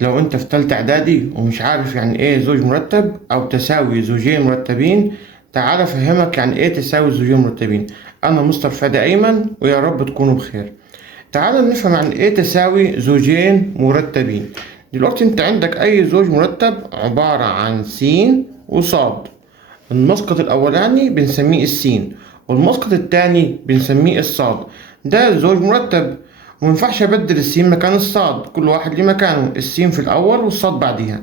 لو انت في تالتة اعدادي ومش عارف يعني ايه زوج مرتب او تساوي زوجين مرتبين، تعال افهمك يعني ايه تساوي زوجين مرتبين. انا مستر فادي ايمن، ويا رب تكونوا بخير. تعال نفهم يعني ايه تساوي زوجين مرتبين. دلوقتي انت عندك اي زوج مرتب عبارة عن س وصاد. المسقط الاولاني بنسميه السين، والمسقط التاني بنسميه الصاد. ده زوج مرتب، ومينفعش ابدل السين مكان الصاد، كل واحد ليه مكانه، السين في الاول والصاد بعديها.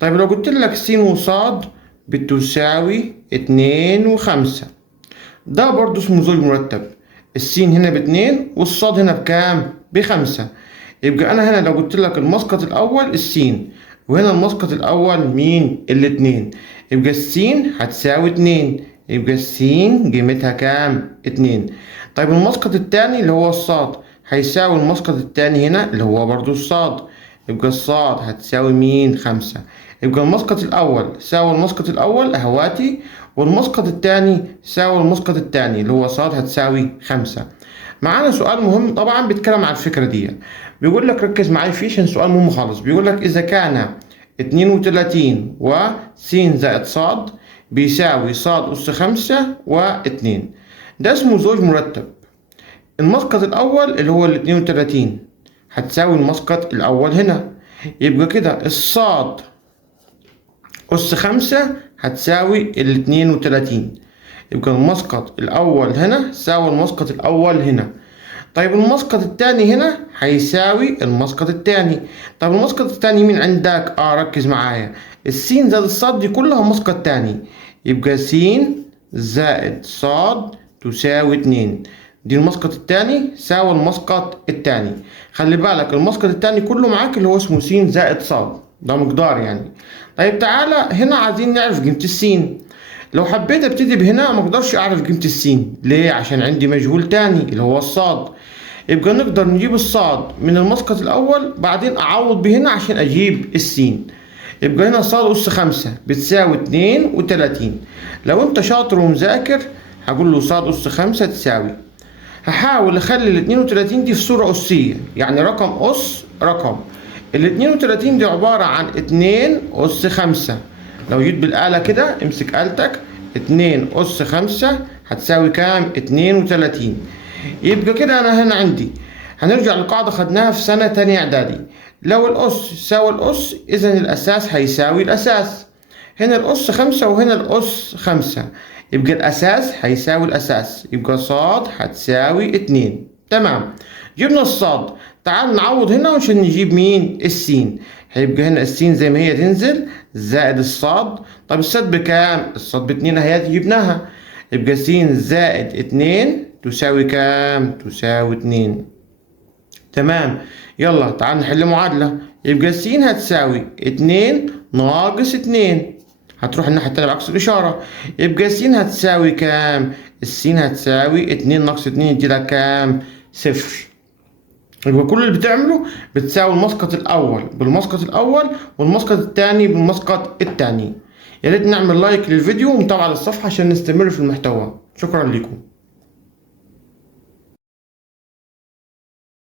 طيب لو قلت لك س وصاد بتساوي 2 و5، ده برضو اسمه زوج مرتب. السين هنا ب2 والصاد هنا بكام؟ ب5. يبقى انا هنا لو قلت لك المسقط الاول السين، وهنا المسقط الاول مين؟ الاتنين، يبقى السين هتساوي 2، يبقى السين قيمتها كام؟ 2. طيب المسقط التاني اللي هو الصاد هيساوي المسقط التاني هنا اللي هو برضو الصاد، يبقى الصاد هتساوي مين؟ 5. يبقى المسقط الأول ساوي المسقط الأول أهواتي، والمسقط التاني ساوي المسقط التاني اللي هو صاد هتساوي 5. معانا سؤال مهم طبعا بيتكلم عن الفكرة دي. بيقول لك ركز معايا فيه عشان سؤال مهم خالص. بيقول لك إذا كان 32 و س زائد صاد بيساوي صاد أس 5 و2، ده اسمه زوج مرتب. المسقط الأول اللي هو 32 هتساوي المسقط الأول هنا، يبقى كده الصاد أس 5 هتساوي 32، يبقى المسقط الأول هنا ساوي المسقط الأول هنا. طيب المسقط التاني هنا هيساوي المسقط التاني. طيب المسقط التاني مين عندك؟ ركز معايا، السين زائد الصاد دي كلها مسقط تاني، يبقى س زائد صاد تساوي 2. دي المسقط التاني ساوي المسقط التاني. خلي بالك المسقط التاني كله معاك اللي هو اسمه س زائد صاد، ده مقدار يعني. طيب تعالى هنا عايزين نعرف قيمة السين. لو حبيت ابتدي بهنا ما اقدرش اعرف قيمة السين، ليه؟ عشان عندي مجهول تاني اللي هو الصاد. يبقى نقدر نجيب الصاد من المسقط الاول بعدين اعوض بهنا عشان اجيب السين. يبقى هنا صاد أس 5 بتساوي 32. لو انت شاطر ومذاكر هقول له صاد أس 5 تساوي، هحاول اخلي ال 32 دي في صورة أسية، يعني رقم أس رقم. ال 32 دي عبارة عن 2 أس 5. لو جيت بالآلة كده امسك آلتك، 2 أس 5 هتساوي كام؟ 32. يبقى كده أنا هنا عندي، هنرجع لقاعدة خدناها في سنة تانية إعدادي. لو الأس يساوي الأس إذا الأساس هيساوي الأساس. هنا الأس 5 وهنا الأس 5، يبقى الأساس هيساوي الأساس، يبقى صاد هتساوي 2. تمام، جبنا الصاد. تعال نعوض هنا عشان نجيب مين؟ السين. هيبقى هنا السين زي ما هي تنزل زائد الصاد. طب الصاد بكام؟ الصاد ب2 اهي جبناها، يبقى س زائد 2 تساوي كام؟ تساوي 2. تمام، يلا تعال نحل معادلة. يبقى س هتساوي 2 ناقص 2، هتروح الناحية التانية بعكس الإشارة. يبقى س هتساوي كام؟ السين هتساوي 2 ناقص 2 يديلك كام؟ 0. يبقى كل اللي بتعمله بتساوي المسقط الأول بالمسقط الأول والمسقط التاني بالمسقط التاني. يا ريت نعمل لايك للفيديو ومتابعة للصفحة عشان نستمر في المحتوى. شكرا لكم.